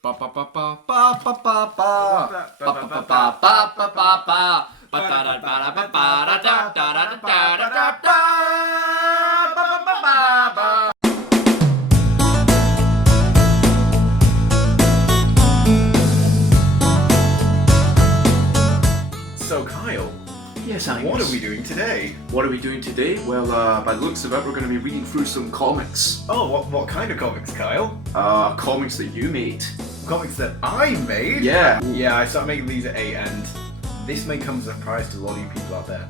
So Kyle, yes, Angus. What are we doing today? What are we doing today? Well, by the looks of it, we're going to be reading through some comics. Oh, what kind of comics, Kyle? Comics that you made. Comics that I made? Yeah. Yeah, I started making these at 8, and this may come as a surprise to a lot of you people out there.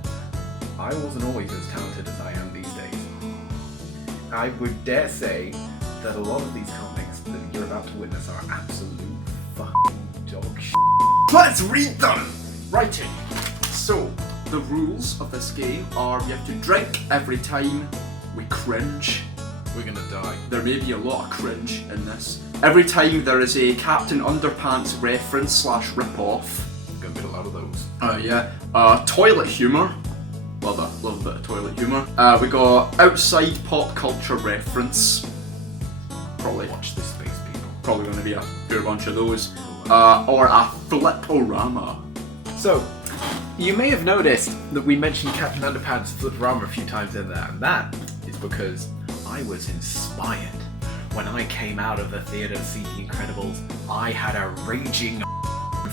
I wasn't always as talented as I am these days. I would dare say that a lot of these comics that you're about to witness are absolute fucking dog shit. Let's read them! Writing. So, the rules of this game are we have to drink every time we cringe. We're gonna die. There may be a lot of cringe in this. Every time there is a Captain Underpants reference / rip-off. Got a bit of a lot of those. Yeah. Toilet humour. Love a bit of toilet humour. We got outside pop culture reference. Probably. Watch this space, people. Probably going to be a fair bunch of those. Or a flip-orama. So, you may have noticed that we mentioned Captain Underpants' Flip-orama a few times in there, and that is because I was inspired. When I came out of the theatre to see The Incredibles, I had a raging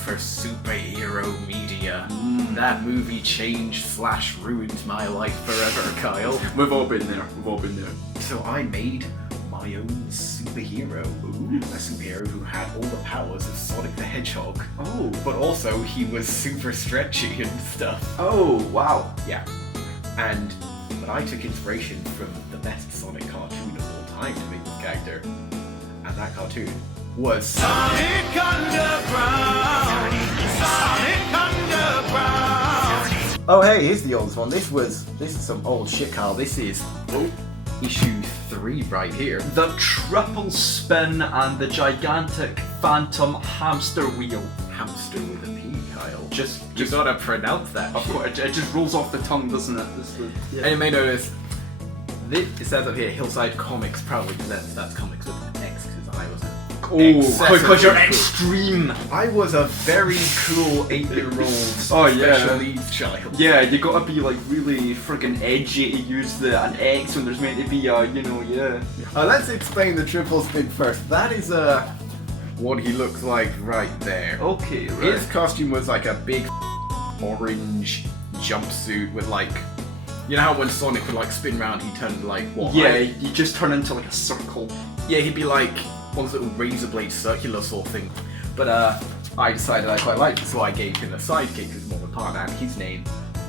for superhero media. That movie changed / ruined my life forever, Kyle. We've all been there. So I made my own superhero. A superhero who had all the powers of Sonic the Hedgehog. Oh. But also he was super stretchy and stuff. Oh, wow. Yeah. But I took inspiration from the best Sonic cartoon of all time to make this character. And that cartoon was Sonic Underground! Sonic Underground! Oh hey, here's the oldest one. This is some old shit, Carl. This is issue 3 right here. The triple spin and the gigantic phantom hamster wheel. Hamster with a P, Kyle. Just You gotta pronounce that. Of course, it just rolls off the tongue, doesn't it? And you may notice, it says up here, Hillside Comics proudly presents. That's comics with an X, because I was because you're cool. extreme. I was a very cool 8-year-old special needs child. Yeah, you gotta be like really friggin' edgy to use an X when there's meant to be Let's explain the triple spin first. That is what he looks like right there. Okay, right. His costume was like a big orange jumpsuit with like, you know how when Sonic would like spin around, he turned like what? Yeah, you just turn into like a circle. Yeah, he'd be like one of those little razor blade circular sort of thing. But I decided I quite liked it, so I gave him a sidekick who's more of a partner, and his name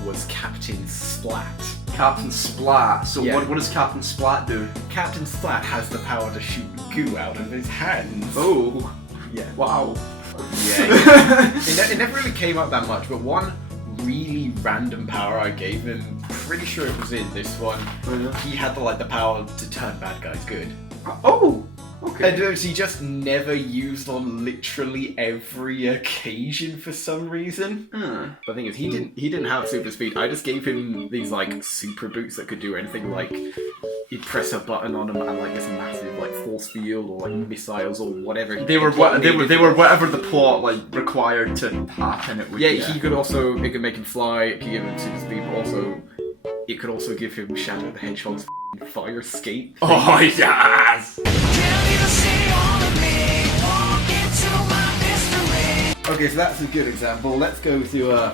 was Captain Splat. Captain Splat. So Yeah. what does Captain Splat do? Captain Splat has the power to shoot goo out of his hands. Oh. Yeah. Wow. Yeah. It never really came up that much, but one really random power I gave him, pretty sure it was in this one. He had the power to turn bad guys good. Oh. Okay. And he just never used on literally every occasion for some reason. But the thing is, he didn't have super speed. I just gave him these super boots that could do anything. He'd press a button on them and this massive force field or missiles or whatever. They were whatever the plot required to happen. It would. Yeah, he could also, it could make him fly. It could give him super speed, but also it could also give him Shadow the Hedgehog's fire skate. Oh yes! Okay, so that's a good example. Let's go to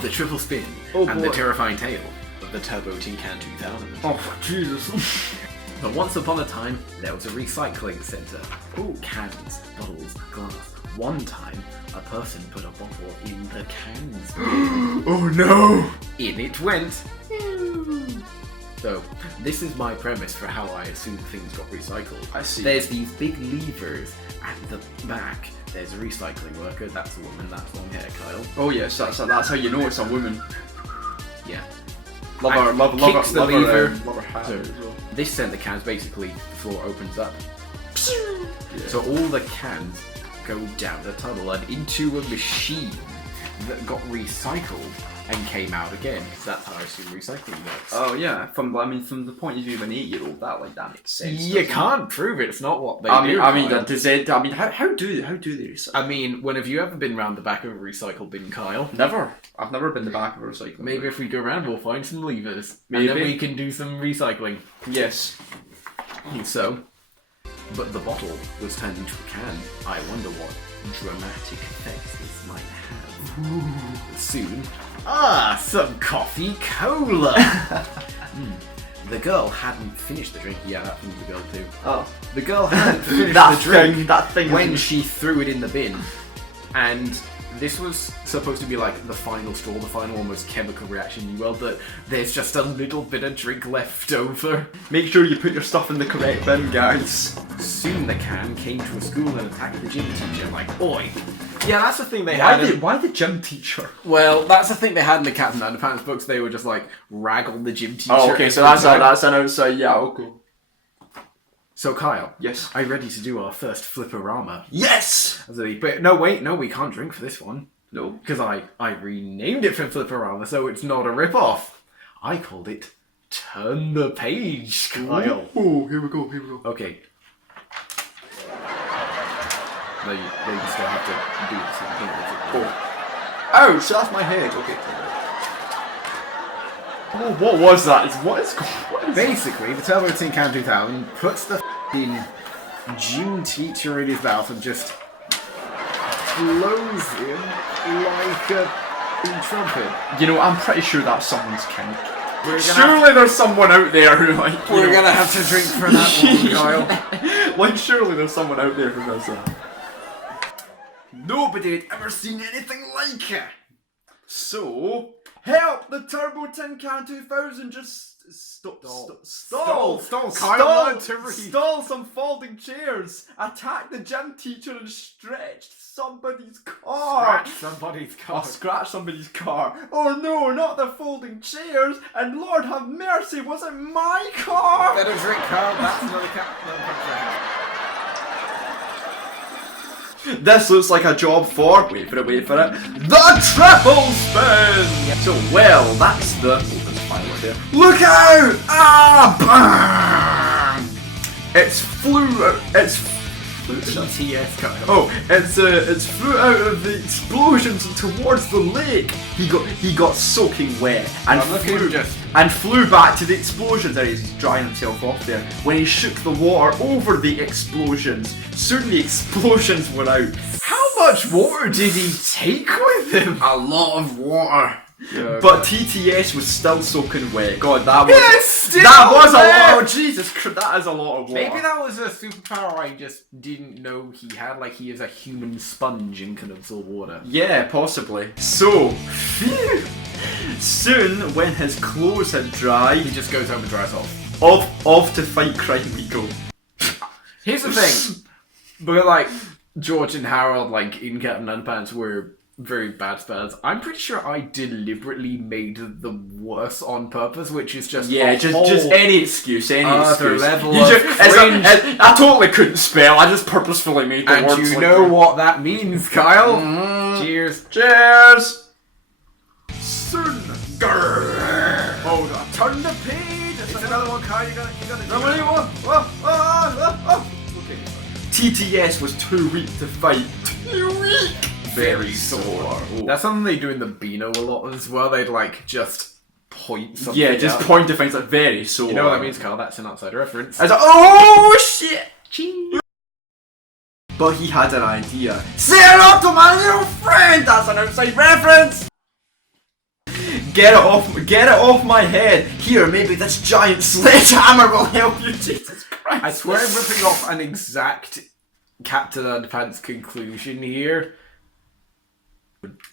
the triple spin and the terrifying tale of the Turbo Tin-Can 2000. Oh Jesus! But once upon a time, there was a recycling centre. Cans, bottles, glass. One time, a person put a bottle in the cans. Oh no! In it went. So, this is my premise for how I assume things got recycled. I see. There's these big levers at the back. There's a recycling worker. That's a woman. That's long hair, Kyle. Oh yes, that's how you know it's a woman. Yeah. Love her hat So, as well. this sent the cans, basically, the floor opens up. Yeah. So all the cans go down the tunnel and into a machine that got recycled and came out again. So that's how I assume recycling works. Oh yeah, from the point of view of an 8-year-old, that makes sense. You can't prove it. It's not what they I do. mean, does it? I mean, how do they recycle? I mean, when have you ever been round the back of a recycle bin, Kyle? Never. I've never been the back of a recycling. Maybe bin. if we go around, we'll find some levers, Maybe. and then we can do some recycling. Yes. So, but the bottle was turned into a can. I wonder what dramatic effects this might have. Ooh. Soon. Some coffee cola! The girl hadn't finished the drink. Yeah, that was the girl too. Oh. The girl hadn't finished the drink that thing when she threw it in the bin. And this was supposed to be like the final straw, the final almost chemical reaction. You will that there's just a little bit of drink left over. Make sure you put your stuff in the correct bin, guys. Soon the can came to a school and attacked the gym teacher like, oi. Yeah, that's the thing they had. Why the gym teacher? Well, that's the thing they had in the Captain Underpants books. They were just like raggle the gym teacher. Oh, okay, so that's an outside. Yeah, okay. So Kyle, yes, are you ready to do our first Flipperama? Yes. But no, wait, no, we can't drink for this one. No, because I renamed it from Flipperama, so it's not a rip-off. I called it Turn the Page, Kyle. Oh, here we go. Okay. No, you still have to do the same thing. Oh. Ouch, that's my head. Okay. Oh, what was that? What is basically, the Turbo Tin Can 2000 puts the f***ing gym teacher in his mouth and just blows him like a trumpet. You know, I'm pretty sure that's someone's kink. Surely there's someone out there who like... We're gonna have to drink for that one, Kyle. Like, surely there's someone out there who does that. Nobody had ever seen anything like it. So, help the Turbo Tin Can 2000 just stall, Kyle, stall some folding chairs, attack the gym teacher and stretch somebody's car. Scratch somebody's car. Oh no, not the folding chairs, and Lord have mercy, was it my car? Better drink, Kyle, that's another Captain. This looks like a job for, wait for it, the triple spin! Yep. So, well, that's the, there's a fire there. Look out! Ah, bang! It's GTS Kyle. Oh, it's flew out of the explosions and towards the lake. He got soaking wet and flew back to the explosions. There he is, he's drying himself off there. When he shook the water over the explosions, soon the explosions were out. How much water did he take with him? A lot of water. Yeah, but TTS was still soaking wet. God, that was a lot. Oh, Jesus Christ, that is a lot of water. Maybe that was a superpower I just didn't know he had. Like he is a human sponge and can absorb water. Yeah, possibly. So, phew. Soon, when his clothes had dried, he just goes home and dries off. Off to fight crime we go. Here's the thing, but like George and Harold, like in Captain Underpants, were very bad spells. I'm pretty sure I deliberately made the worse on purpose, which is just just any excuse, level of I totally couldn't spell. I just purposefully made the words. And you know what that means, Kyle? Mm-hmm. Cheers. Cheers. Soon. Oh, God. Turn the page. It's another one, Kyle. You gotta. Okay. TTS was too weak to fight. Too weak. Very sore. Ooh. That's something they do in the Beano a lot as well. They'd like just point something. Yeah, just out. Point to things like very sore. You know what that means, Carl? That's an outside reference. I was like, oh shit! Ching. But he had an idea. Say hello to my little friend! That's an outside reference! Get it off my head. Here, maybe this giant sledgehammer will help you. Jesus Christ. I swear I'm ripping off an exact Captain Underpants conclusion here.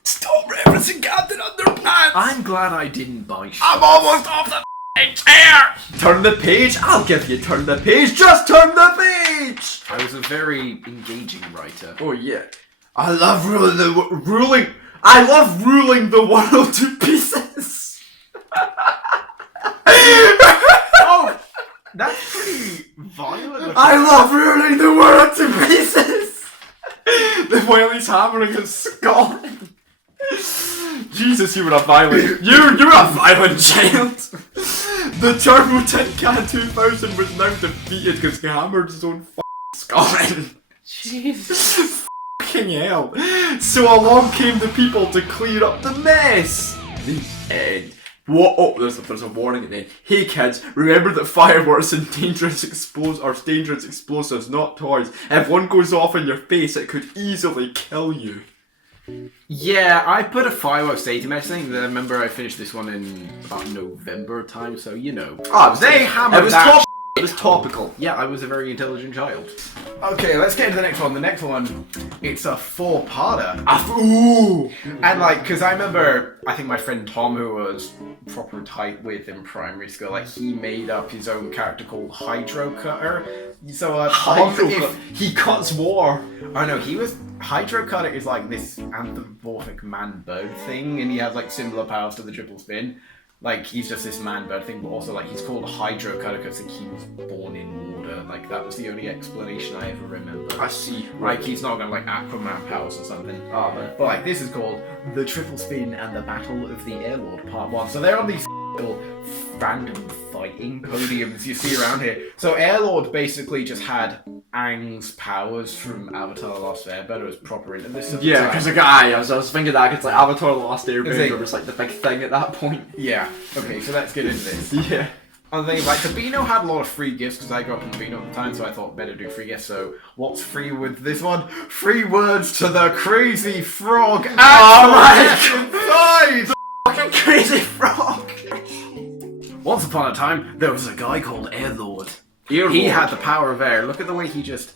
Stop referencing Captain Underpants! I'm glad I didn't buy shit. I'm almost off the chair! Turn the page? I'll give you turn the page. Just turn the page! I was a very engaging writer. Oh yeah. I love ruling the world to pieces! Oh! That's pretty violent. I love ruling the world to pieces! The while he's hammering his skull. Jesus, you were a violent. You're a violent child. The Turbo Tin Can 2000 was now defeated because he hammered his own skull in. Jesus. Fucking hell. So along came the people to clear up the mess. The end. What? Oh, there's a warning at the end. Hey kids, remember that fireworks and dangerous explosives, not toys. If one goes off in your face, it could easily kill you. Yeah, I put a fireworks dating message. I remember I finished this one in November time, so you know. Oh, they hammered it was that. It was topical. Yeah, I was a very intelligent child. Okay, let's get into the next one. The next one, it's a four-parter. Ooh! And like, because I remember, I think my friend Tom, who was proper tight with in primary school, like he made up his own character called Hydro Cutter. So Tom, he cuts war. Oh no, he was Hydro Cutter is like this anthropomorphic man-bird thing, and he has like similar powers to the triple spin. Like, he's just this man-bird thing, but also, like, he's called Hydro Cutter because he was born in water. Like, that was the only explanation I ever remember. I see. Like, he's not got, like, Aquaman powers or something. Oh, man. But, like, this is called The Triple Spin and the Battle of the Airlord Part 1. So they're on these little random fighting podiums you see around here. So Airlord basically just had Aang's powers from Avatar The Last Airbender was proper into this. Yeah, because I was thinking that it's like Avatar The Last Airbender was like the big thing at that point. Yeah. Okay, so let's get into this. Yeah. And then, like, the Beano had a lot of free gifts because I grew up on the Beano at the time, so I thought better do free gifts. So, what's free with this one? Free words to the crazy frog. Oh my god! Fucking crazy frog! Once upon a time, there was a guy called Airlord. Airlord. He had the power of air. Look at the way he just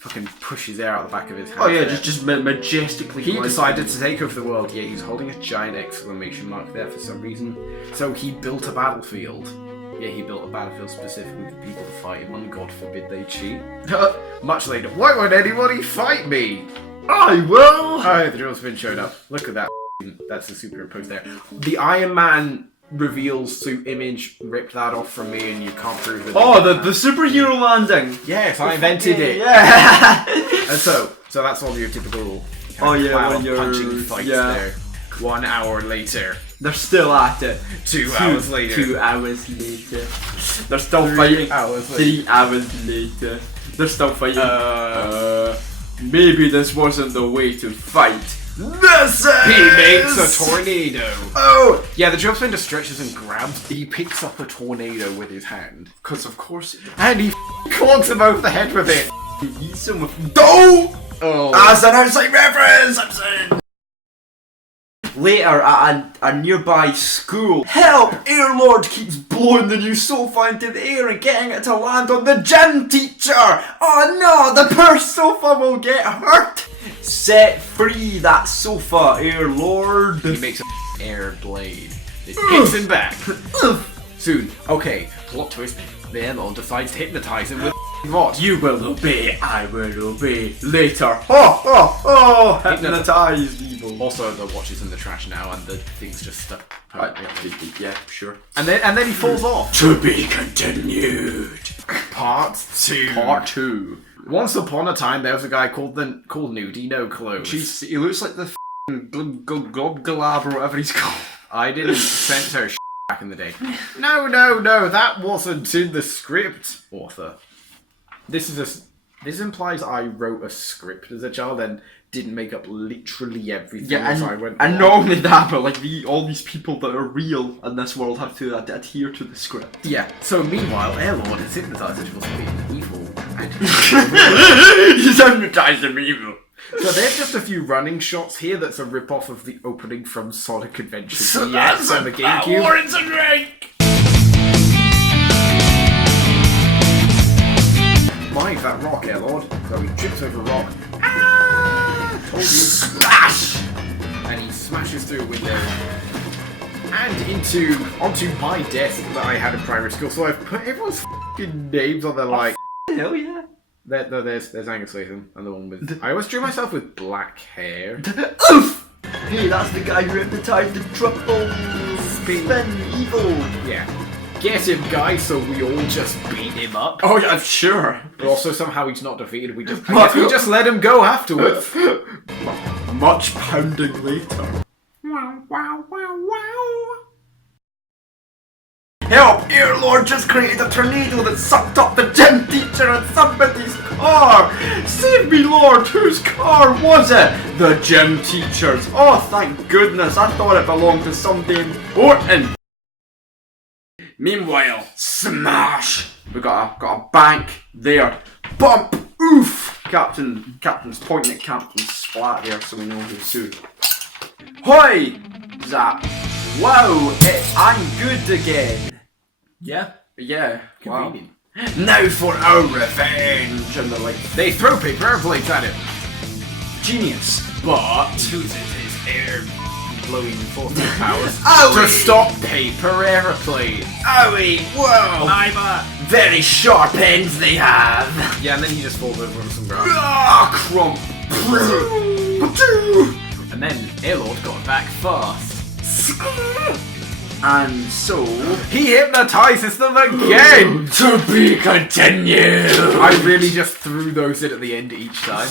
fucking pushes air out the back of his hand. Oh yeah, just majestically. He decided to take over the world. Yeah, he's holding a giant exclamation mark there for some reason. So he built a battlefield. Yeah, he built a battlefield specifically for people to fight him on. God forbid they cheat. Much later, why would anybody fight me? I will! Oh, the drill spin showed up. Look at that. That's the superimposed there. The Iron Man reveals suit image, ripped that off from me and you can't prove it. Oh, the superhero landing! Yes, I invented it. Yeah! And so that's all your typical when you're punching fights there. 1 hour later. They're still at it. 2 hours later. 2 hours later. They're still fighting. 3 hours later. 3 hours later. They're still fighting. Maybe this wasn't the way to fight. This is... He makes a tornado. Oh! Yeah, the drill spin stretches and grabs. He picks up a tornado with his hand. Because of course he does. And he clogs him over the head with it. He eats him with dough! Oh. As an outside reference, I'm saying. Later, at a nearby school, help! Airlord keeps blowing the new sofa into the air and getting it to land on the gym teacher! Oh no, the poor sofa will get hurt! Set free that sofa, Airlord! He makes an air blade. It hits him back. Soon. Okay, plot twist. The Airlord decides to hypnotize him with what? You will obey, I will obey. Later. Oh! Hypnotized evil. Also, the watch is in the trash now, and the thing's just stuck. Yeah, sure. And then he falls off. To be continued. Part 2. Part 2. Once upon a time, there was a guy called Nudie No Clothes. Jeez, he looks like the Globgalab or whatever he's called. I didn't censor back in the day. No, that wasn't in the script, author. This implies I wrote a script as a child and didn't make up literally everything as I went and along. not only that, but like all these people that are real in this world have to adhere to the script. Yeah. So meanwhile, Airlord has hypnotized it to be evil. And he's hypnotized him evil. So there's just a few running shots here. That's a rip-off of the opening from Sonic Adventure So DX that's on the GameCube. warrants a drink. Mind that rock, Airlord. So he trips over a rock. Ah! Told you. Smash! And he smashes through a window and onto my desk that I had in primary school. So I've put everyone's f***ing names on there, like. Hell yeah. There's Angus Latham and the one with. I always drew myself with black hair. Oof! Hey, that's the guy who hypnotized the triple spin evil. Yeah. Get him, guys, so we all just beat him up. Oh yeah, sure. But also somehow he's not defeated. We just let him go afterwards. Much pounding later. Wow. Help! Airlord just created a tornado that sucked up the gym teacher in somebody's car! Save me, Lord! Whose car was it? The gym teacher's. Oh, thank goodness. I thought it belonged to somebody important. Meanwhile, smash! We got a bank there. Bump! Oof! Captain's pointing at Captain Splat there so we know who's who. Hoi! Zap! Wow! I'm good again! Yeah. Yeah, wow. Convenient. Now for our revenge! And they're like, They throw paper airplanes at him. genius! But uses his air blowing force powers Owie. to stop paper airplanes. Owie! Whoa! Limer. Very sharp ends they have! Yeah, and then he just falls over on some ground. Ah, crump! And then Airlord got back fast. And so... He hypnotizes them again! To be continued! I really just threw those in at the end each time.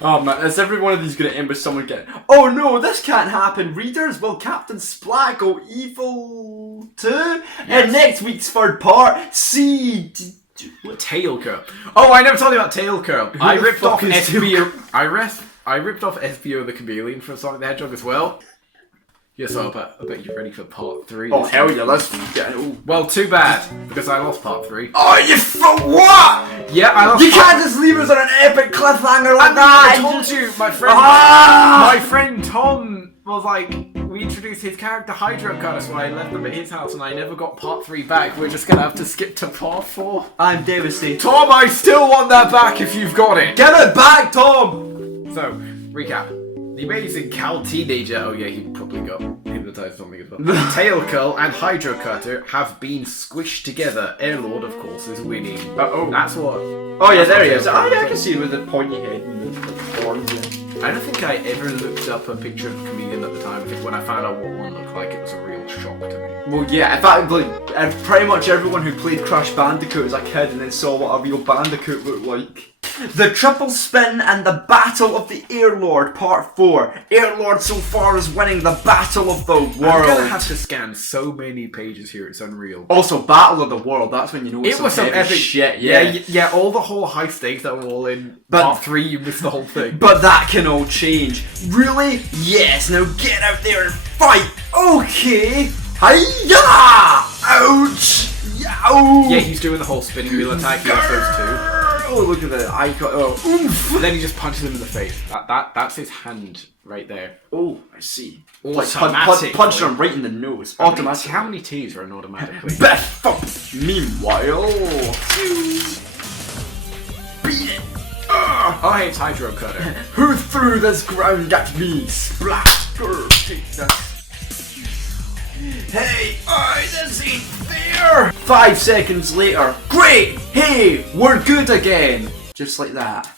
Oh man, is every one of these gonna end with someone getting, oh no, this can't happen, readers? Will Captain Splat go evil too? Yes. In next week's third part, see... Tail Curl. Oh, I never told you about Tail Curl. I the ripped fuck off is SBO. I ripped off SBO the Chameleon from Sonic the Hedgehog as well. Yes, I bet you're ready for part 3. Oh hell yeah, let's get it. Oh. Well, too bad, because I lost part 3. Oh, you for what? Yeah, I lost. You can't just leave us on an epic cliffhanger like I that! told you, my friend. Ah! My friend Tom was like, we introduced his character Hydro Cutter, so I left them at his house, and I never got part 3 back. We're just gonna have to skip to part 4. I'm devastated. Tom, I still want that back if you've got it. Give it back, Tom! So, recap. The amazing Cal teenager, oh yeah, he probably got hypnotized something as well. Tail Curl and Hydro Cutter have been squished together. Airlord, of course, is winning. Oh. That's what. Oh yeah, there he is. Oh yeah, I can see with the pointy head and the horns. Yeah. I don't think I ever looked up a picture of the Chameleon at the time. I think when I found out what one looked like, it was a real shock to me. Well, yeah, in fact, like, pretty much everyone who played Crash Bandicoot as a kid and then saw what a real Bandicoot looked like. The Triple Spin and the Battle of the Airlord, Part 4. Airlord so far is winning the Battle of the World. I'm gonna have to scan so many pages here, it's unreal. Also, Battle of the World, that's when you know it's It was some heavy epic shit, yeah. Yeah, all the whole high stakes that were all in But- part 3, you missed the whole thing. But that can all change. Really? Yes, now get out there and fight! Okay! Hiya! Ouch! Yow! Yeah, he's doing the whole spinning wheel attack, he has those two. Oh, look at that icon. Oh, oomph! And then he just punches him in the face. That's his hand right there. Oh, I see. Automatic. Punch him right in the nose. Automatic. How many T's run automatically? Biff up. Meanwhile, beat it. Oh, hey, it's Hydro Cutter. Who threw this ground at me? Splat. Grr, take that. Hey, this ain't fair. 5 seconds later. Great. Hey, we're good again. Just like that.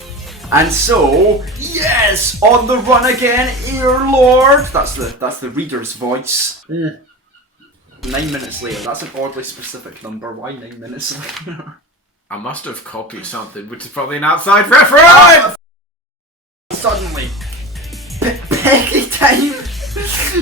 And so, yes, on the run again, Airlord. That's the reader's voice. 9 minutes later. That's an oddly specific number. Why 9 minutes later? I must have copied something, which is probably an outside reference! Suddenly, Pecky time.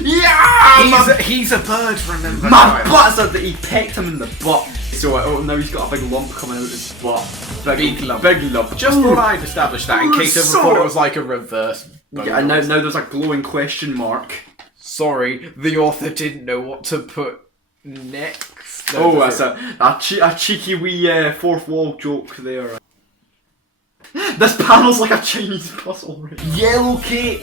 Yeah, He's a bird, remember? my butt said that he pecked him in the butt. So now he's got a big lump coming out of his butt. Big lump. Big lump. Just thought I'd establish that in case everyone thought it was like a reverse. Yeah, and now there's a glowing question mark. Sorry, the author didn't know what to put next. Oh, that's a cheeky wee fourth wall joke there. This panel's like a Chinese puzzle. Right? Yellow cape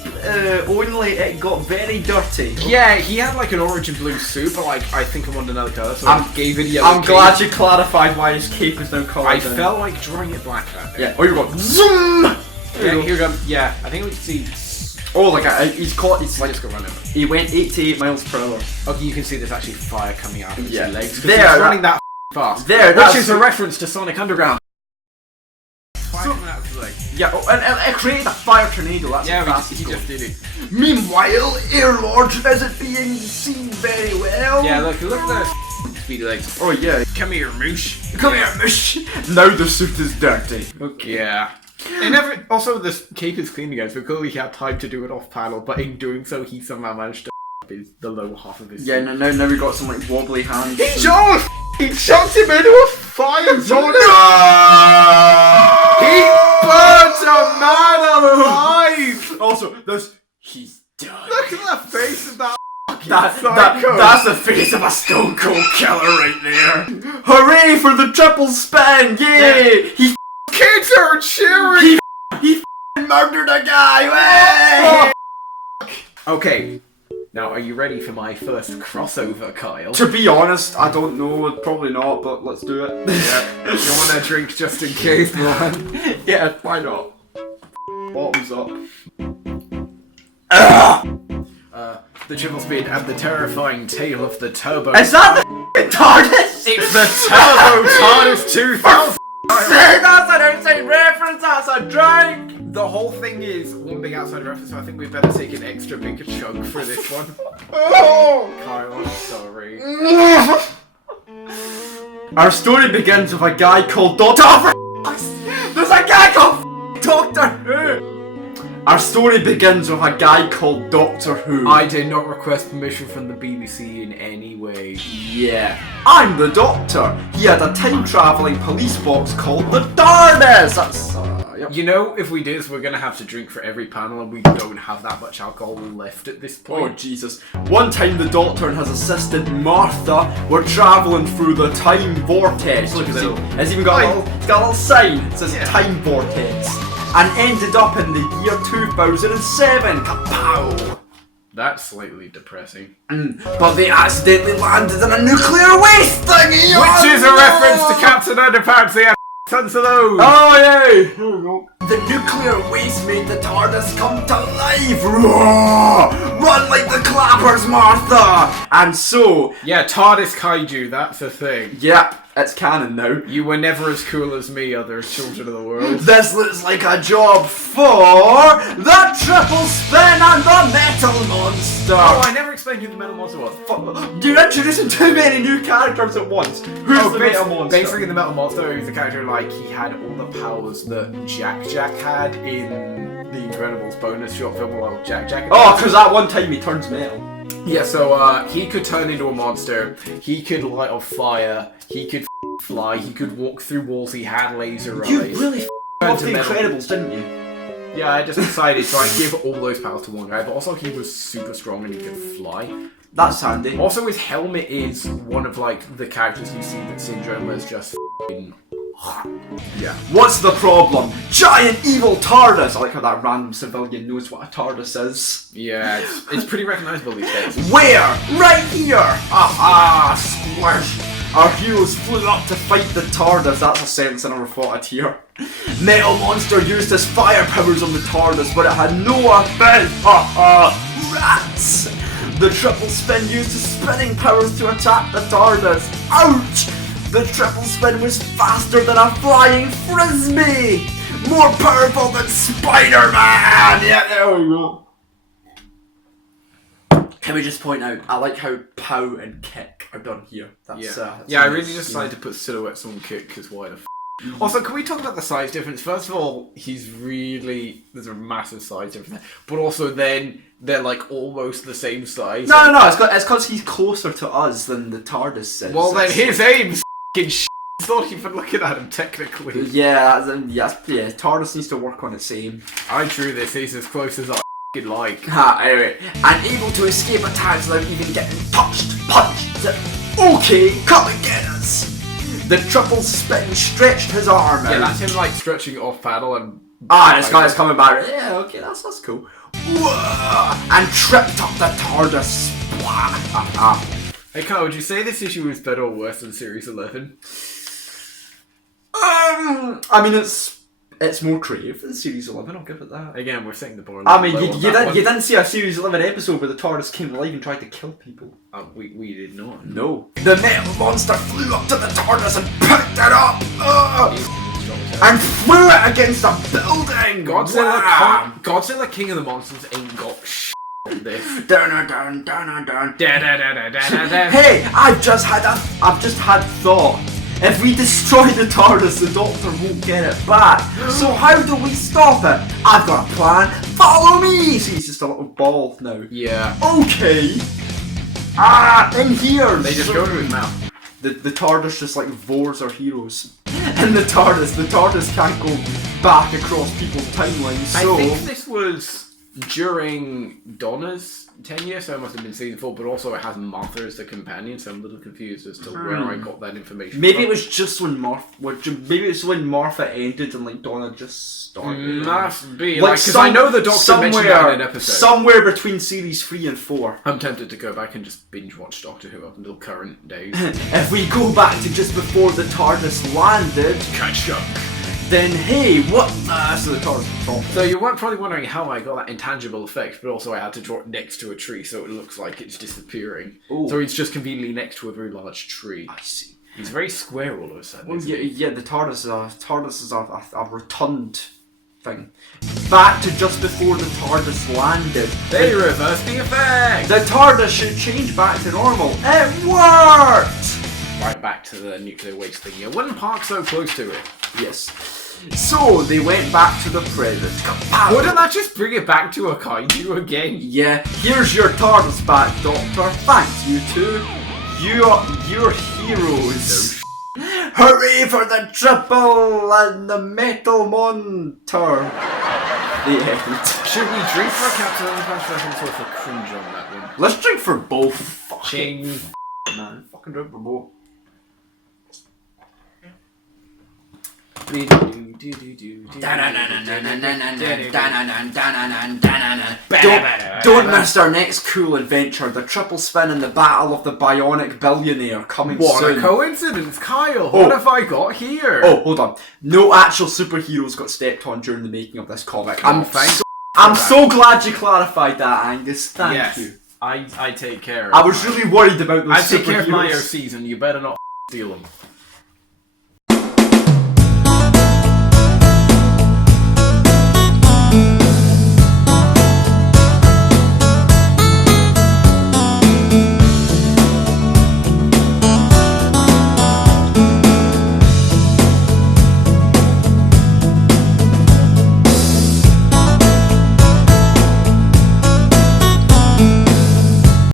only, it got very dirty. Yeah, he had like an orange and blue suit, but like I think I wanted another colour, so I gave it yellow. I'm glad you clarified why his cape is now coloured. I felt like drawing it black that day. Yeah. Oh, you're going zoom. Yeah, here we go. Yeah, I think we can see. Oh, like he's caught. He's I like just got run over. he went 88 miles per hour. Okay, you can see there's actually fire coming out of his Yeah. legs. 'Cause There, he's running that fast. There, which that's is a reference to Sonic Underground. Fire coming out of his legs. Yeah. Oh, and it created a fire tornado. That's Yeah, fast he just did it. Meanwhile, Airlord isn't being seen very well. Yeah, look at those speedy legs. Oh yeah. Come here, moosh. Come here, Mish. Now the suit is dirty. Okay. Yeah. And also, this cape is clean again, so clearly he had time to do it off panel, but in doing so, he somehow managed to the lower half of his Yeah, now we got some like wobbly hands. He chucked him into a fire zone! No! He burnt a man alive! Also, he's done. Look at the face of that That's the face of a stone cold killer right there. Hooray for the triple spin! Yay! He kids are cheering! He murdered a guy! Okay, now are you ready for my first crossover, Kyle? To be honest, I don't know, probably not, but let's do it. Yeah. You want a drink just in case, man? Yeah, why not? Bottoms up. The triple speed and the terrifying tale of the turbo. Is that the TARDIS? It's the Turbo TARDIS 2000! That's an insane reference, that's a drink! The whole thing is one big outside reference, so I think we better take an extra big chunk for this one. Oh! Kyle, I'm sorry. Our story begins with a guy called Doctor. There's a guy called Doctor Who! Our story begins with a guy called Doctor Who. I did not request permission from the BBC in any way. Yeah. I'm the Doctor. He had a time-travelling police box called the TARDIS. That's, yep. You know, if we do this, we're gonna have to drink for every panel, and we don't have that much alcohol left at this point. Oh, Jesus. One time the Doctor and his assistant Martha were travelling through the time vortex. Look, it's even got it's got a little sign. It says time vortex. And ended up in the year 2007. Kapow! That's slightly depressing. But they accidentally landed in a nuclear waste thingy! Which is a reference to Captain Underpants, they have tons of those! Oh, yay! Here we go. The nuclear waste made the TARDIS come to life! Roar! Run like the clappers, Martha! And so... Yeah, TARDIS kaiju, that's a thing. Yep. It's canon now. You were never as cool as me, other children of the world. This looks like a job for the triple spin and the metal monster. Oh, I never explained who the metal monster was. You're introducing too many new characters at once. Who's the metal monster? Basically, the metal monster is the character like he had all the powers that Jack had in the Incredibles bonus short film. Well, Jack. Oh, because that one time he turns metal. Yeah, so he could turn into a monster. He could light off fire. He could fly. He could walk through walls. He had laser eyes. You really loved the Incredibles, didn't you? Yeah, I just decided to give all those powers to one guy. But also, he was super strong and he could fly. That's handy. Also, his helmet is one of like the characters you see that Syndrome was just f***ing hot. Yeah. What's the problem? Giant evil TARDIS! I like how that random civilian knows what a TARDIS is. Yeah, it's pretty recognizable these days. Where? Right here! Aha! Squish! Our heroes flew up to fight the TARDIS. That's a sentence I never thought I'd hear. Metal Monster used his fire powers on the TARDIS, but it had no effect. Rats! The triple spin used his spinning powers to attack the TARDIS. Ouch! The triple spin was faster than a flying frisbee! More powerful than Spider-Man! Yeah, there we go. Can we just point out, I like how pow and kick are done here. That's, that's I really just decided to put silhouettes on kick, because why the f***? Also, can we talk about the size difference? First of all, there's a massive size difference there. But also then, they're like almost the same size. No, it's because he's closer to us than the TARDIS is. Well then, his aim's f***ing shit. It's not even looking at him, technically. Yeah, TARDIS needs to work on its aim. I drew this, he's as close as I like. Anyway, and able to escape attacks without even getting touched, punched. Okay, come and get us. The triple spin stretched his arm out. Yeah, that's him like stretching off paddle and... this guy's coming back. Yeah, okay, that's cool. Whoa, and tripped up the TARDIS. Hey Kyle, would you say this issue is better or worse than Series 11? I mean, it's more creative than Series 11, I'll give it that. Again, we're setting the bar. I mean, you didn't see a Series 11 episode where the TARDIS came alive and tried to kill people. We did not. No. The metal monster flew up to the TARDIS and picked it up! And threw it against a building! Godzilla King of the Monsters ain't got shit on this. Hey, I've just had thought. If we destroy the TARDIS, the Doctor won't get it back. So how do we stop it? I've got a plan. Follow me! See, he's just a little ball now. Yeah. Okay. In here. They just go to his mouth. The TARDIS just like vores our heroes. And the TARDIS can't go back across people's timelines. So I think this was during Donna's tenure, so it must have been season 4, but also it has Martha as the companion, so I'm a little confused as to where I got that information maybe from. it was just when Martha ended and like Donna just started. Must be, like, because I know the Doctor mentioned that in an episode. Somewhere between series 3 and 4. I'm tempted to go back and just binge watch Doctor Who up until current days. If we go back to just before the TARDIS landed, Catch up. then hey, what? So the TARDIS. So you weren't probably wondering how I got that intangible effect, but also I had to draw it next to a tree, so it looks like it's disappearing. Ooh. So he's just conveniently next to a very large tree. I see. He's very square all of a sudden. Well, isn't he? yeah, the TARDIS is a rotund thing. Back to just before the TARDIS landed. They reversed the effect! The TARDIS should change back to normal. It worked! Right back to the nuclear waste thing. You wouldn't park so close to it. Yes. So they went back to the present. Wouldn't that just bring it back to a kaiju again? Yeah, here's your TARDIS back, Doctor. Thanks, you two. You're heroes. Hooray for the triple and the metal monitor. The end. Should we drink for Captain Underpants reference or for cringe on that one? Let's drink for both. Fucking Ching. man. Fucking drink for both. Don't miss our next cool adventure, the triple spin and the battle of the bionic billionaire coming What soon. a coincidence, Kyle! What have I got here? Oh, hold on. No actual superheroes got stepped on during the making of this comic. I'm so glad you clarified that, Angus. Thank you. I take care of I was really worried about those I take care of my superheroes. season, you better not steal them.